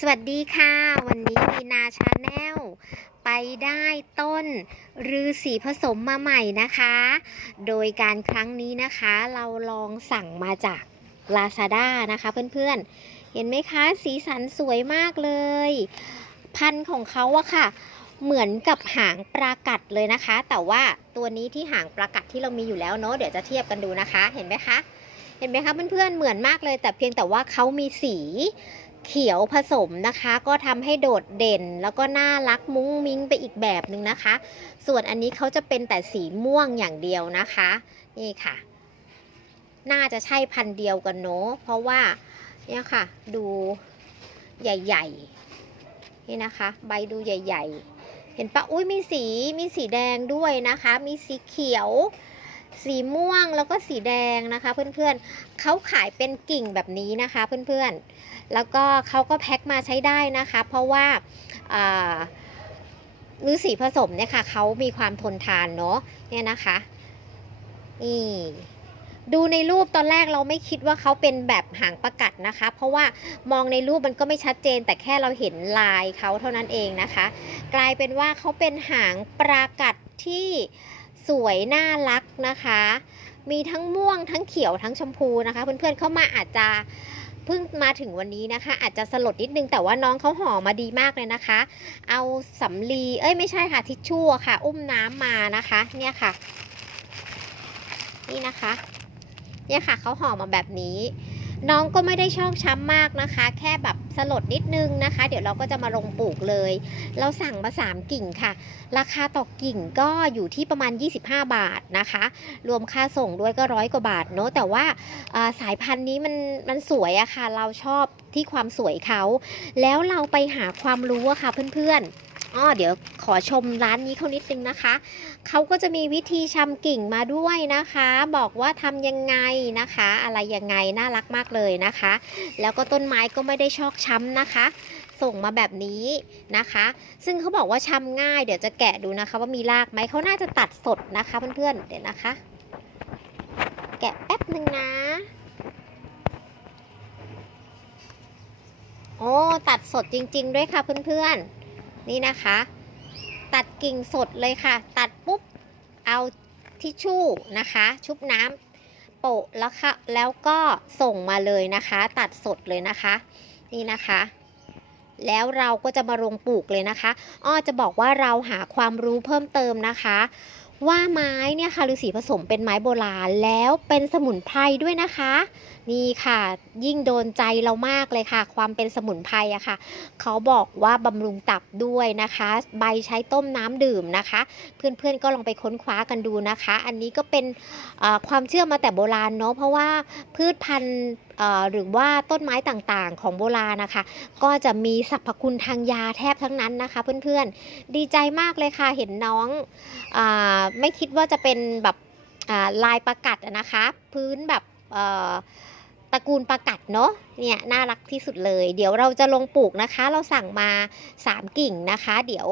สวัสดีค่ะ วันนี้มีนาชาแนลไปได้ต้นฤาษีผสมมาใหม่นะคะ โดยการครั้งนี้นะคะเราลองสั่งมาจาก Lazada นะคะเพื่อนๆ เห็นไหมคะสีสันสวยมากเลย พันธุ์ของเขาอะค่ะ เหมือนกับหางปลากัดเลยนะคะ แต่ว่าตัวนี้ที่หางปลากัดที่เรามีอยู่แล้วเนาะเดี๋ยวจะเทียบกันดูนะคะ เห็นไหมคะเห็นไหมคะเพื่อนๆเหมือนมากเลย แต่เพียงแต่ว่าเขามีสี เขียวผสมนะคะ ก็ทำให้โดดเด่น แล้วก็น่ารักมุ้งมิ้งไปอีกแบบหนึ่งนะคะ ส่วนอันนี้เขาจะเป็นแต่สีม่วงอย่างเดียวนะคะ นี่ค่ะ น่าจะใช่พันเดียวกันเนาะเพราะว่าเนี่ยค่ะ ดูใหญ่ ๆ นี่นะคะ ใบดูใหญ่ ๆ เห็นปะอุ้ยมีสีมีสีแดงด้วยนะคะ มีสีเขียว สีม่วงแล้วก็สีแดงนะคะเพื่อนๆเขาขายเป็นกิ่งแบบนี้นะคะเพื่อนๆ แล้วก็เขาก็แพ็คมาใช้ได้นะคะ เพราะว่าฤาษีผสมเนี่ยค่ะเขามีความทนทานเนาะเนี่ยนะคะนี่ดูในรูปตอนแรกเราไม่คิดว่าเขาเป็นแบบหางประกัดนะคะ เพราะว่ามองในรูปมันก็ไม่ชัดเจน แต่แค่เราเห็นลายเขาเท่านั้นเองนะคะ กลายเป็นว่าเขาเป็นหางปรากัดที่ สวยน่ารักนะคะ มีทั้งม่วงทั้งเขียวทั้งชมพูนะคะ เพื่อนๆเข้ามาอาจจะเพิ่งมาถึงวันนี้นะคะ อาจจะสลดนิดนึงแต่ว่าน้องเขาห่อมาดีมากเลยนะคะ เอาสำลีเอ้ยไม่ใช่ค่ะทิชชู่ค่ะ อุ้มน้ำมานะคะ เนี่ยค่ะ นี่นะคะ เนี่ยค่ะเขาห่อมาแบบนี้ น้องก็ไม่ได้ชอกช้ำมากนะคะ แค่แบบ สลดนิดนึงนะคะ เดี๋ยวเราก็จะมาลงปลูกเลย เราสั่งมา 3 กิ่งค่ะ ราคาต่อกิ่งก็อยู่ที่ประมาณ 25 บาทนะคะ รวมค่าส่งด้วยก็ร้อยกว่าบาทเนาะแต่ว่าอ่าสายพันธุ์นี้มันมันสวยอะค่ะ เราชอบที่ความสวยเขา แล้วเราไปหาความรู้อะค่ะเพื่อนๆ อ้อเดี๋ยวขอชมร้านนี้เขานิดนึงนะคะ เขาก็จะมีวิธีชำกิ่งมาด้วยนะคะ บอกว่าทำยังไงนะคะ อะไรยังไงน่ารักมากเลยนะคะ แล้วก็ต้นไม้ก็ไม่ได้ชอกช้ำนะคะ ส่งมาแบบนี้นะคะ ซึ่งเขาบอกว่าชำง่าย เดี๋ยวจะแกะดูนะคะ ว่ามีรากไหมเขาน่าจะตัดสดนะคะเพื่อนๆเดี๋ยวนะคะ แกะแป๊บหนึ่งนะโอ้ตัดสดจริง ๆ ด้วยค่ะเพื่อนๆ นี่นะคะ ตัดกิ่งสดเลยค่ะ ตัดปุ๊บเอาทิชชู่นะคะ ชุบน้ำโปะแล้วค่ะแล้วก็ส่งมาเลยนะคะ ตัดสดเลยนะคะ นี่นะคะ แล้วเราก็จะมาลงปลูกเลยนะคะอ้อจะบอกว่าเราหาความรู้เพิ่มเติมนะคะว่าไม้เนี่ยค่ะฤาษีผสมเป็นไม้โบราณแล้วเป็นสมุนไพรด้วยนะคะ นี่ค่ะ ยิ่งโดนใจเรามากเลยค่ะ ความเป็นสมุนไพรอะค่ะ เขาบอกว่าบำรุงตับด้วยนะคะ ใบใช้ต้มน้ำดื่มนะคะ เพื่อนๆก็ลองไปค้นคว้ากันดูนะคะ อันนี้ก็เป็นความเชื่อมาแต่โบราณเนาะเพราะว่าพืชพันธุ์หรือว่าต้นไม้ต่างๆ ของโบราณนะคะ ก็จะมีสรรพคุณทางยาแทบทั้งนั้นนะคะ เพื่อนๆดีใจมากเลยค่ะเห็นน้องอไม่คิดว่าจะเป็นแบบลายประกัดนะคะ พื้นแบบ ระกูลประกัดเนาะเนี่ยน่ารักที่สุดเลย เดี๋ยวเราจะลงปลูกนะคะ เราสั่งมา 3 กิ่งนะคะ เดี๋ยว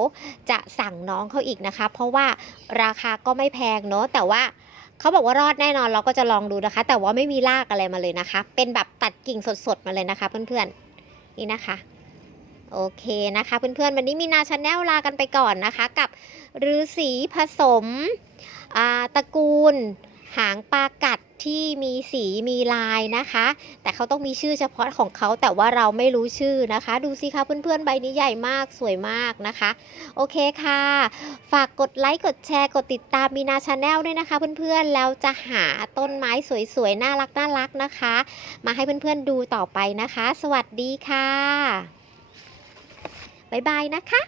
จะสั่งน้องเขาอีกนะคะ เพราะว่าราคาก็ไม่แพงเนาะแต่ว่าเขาบอกว่ารอดแน่นอนเราก็จะลองดูนะคะ แต่ว่าไม่มีรากอะไรมาเลยนะคะ เป็นแบบตัดกิ่งสดๆมาเลยนะคะ เพื่อนๆนี่นะคะโอเคนะคะเพื่อนๆวันนี้มีนาชาแนลลากันไปก่อนนะคะ กับฤาษีผสมอ่าตระกูล หางปลากัด ที่มีสีมีลายนะคะ แต่เขาต้องมีชื่อเฉพาะของเขาแต่ว่าเราไม่รู้ชื่อนะคะ ดูสิคะเพื่อนๆใบนี้ใหญ่มากสวยมากนะคะ โอเคค่ะ ฝากกดไลค์กดแชร์กดติดตามมีนาชาแนลด้วยนะคะ เพื่อนๆแล้วจะหาต้นไม้สวยๆน่ารักน่ารักนะคะ มาให้เพื่อนๆดูต่อไปนะคะ สวัสดีค่ะบ๊ายบายนะคะ